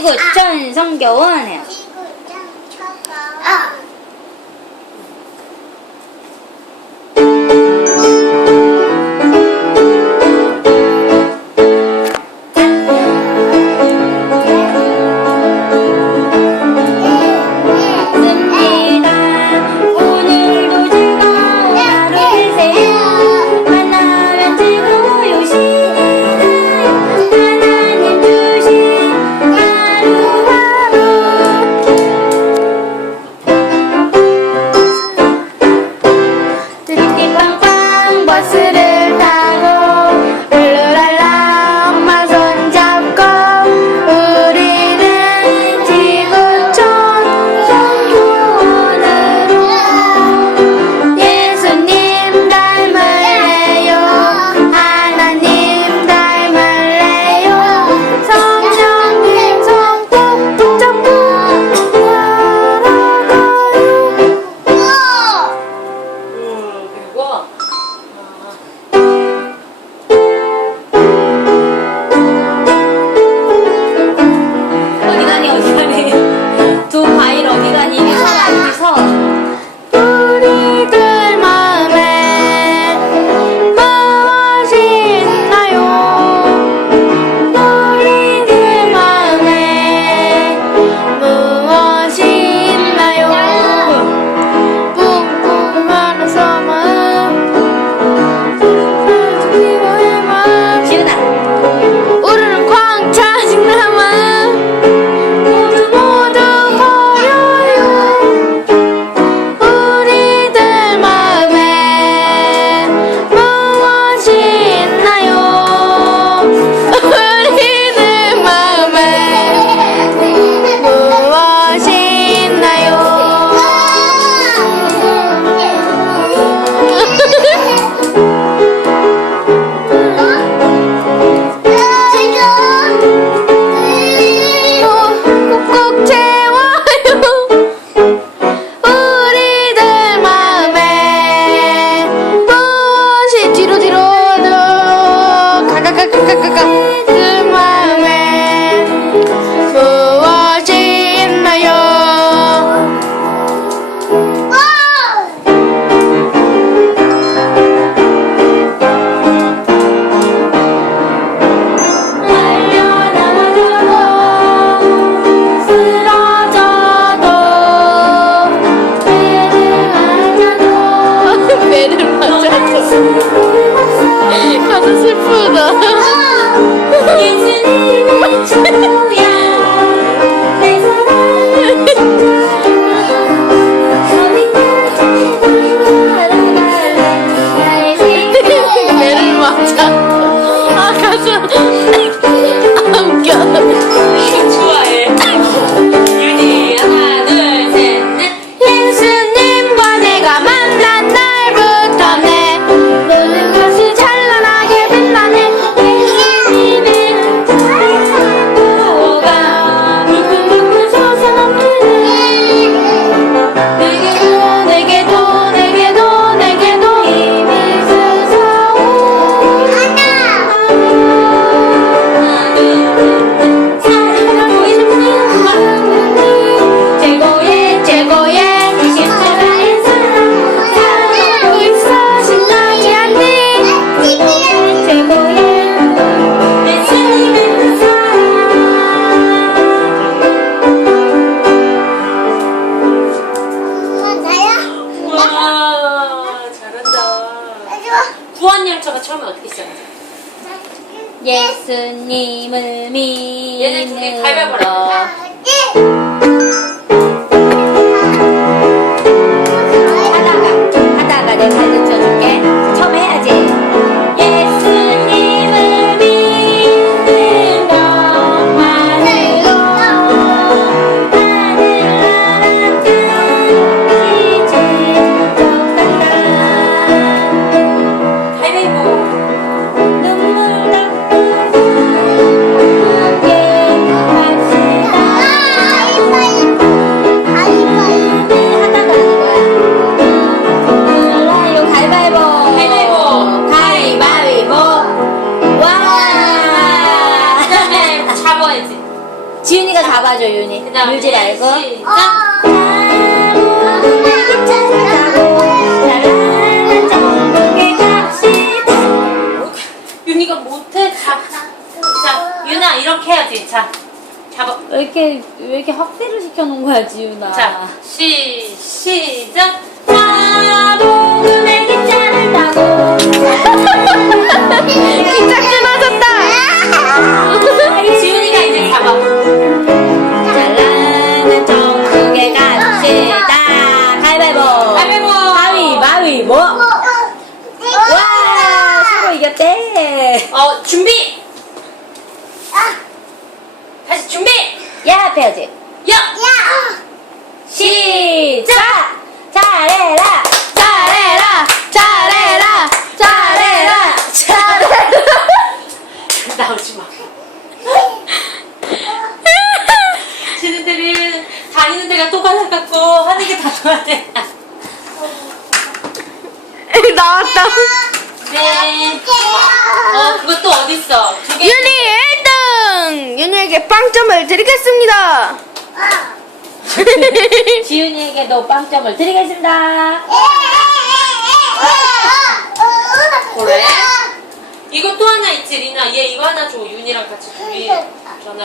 이거 아. 전성겨원이에요. 구한열차가 처음에 어떻게 시작하죠? 예수님을 믿는 얘네 둘이 가위바위보 지윤이가 잡아줘 윤이. 물지 말고. 갑시다. 윤이가 못해. 자, 자, 윤아 이렇게 해야지. 자, 잡아. 왜 이렇게 왜 이렇게 확대를 시켜놓은 거야 지윤아? 자, 시 시작. 자복음의 기차를 타고 준비. 다시 준비. 야 앞에 하지. 야. 시작! 잘해라! 잘해라! 잘해라! 잘해라! 잘해라! 나오지 마. 쟤네들은 다니는 데가 똑같아 갖고 하는 게 다 똑같아. 나왔다. 네. 어 그것도 어딨어? 두 개. 윤희 1등! 윤희에게 빵점을 드리겠습니다. 지윤이에게 도 빵점을 드리겠습니다. 그래? 이거 또 하나 있지 리나. 얘 이거 하나 줘. 윤이랑 같이 둘이.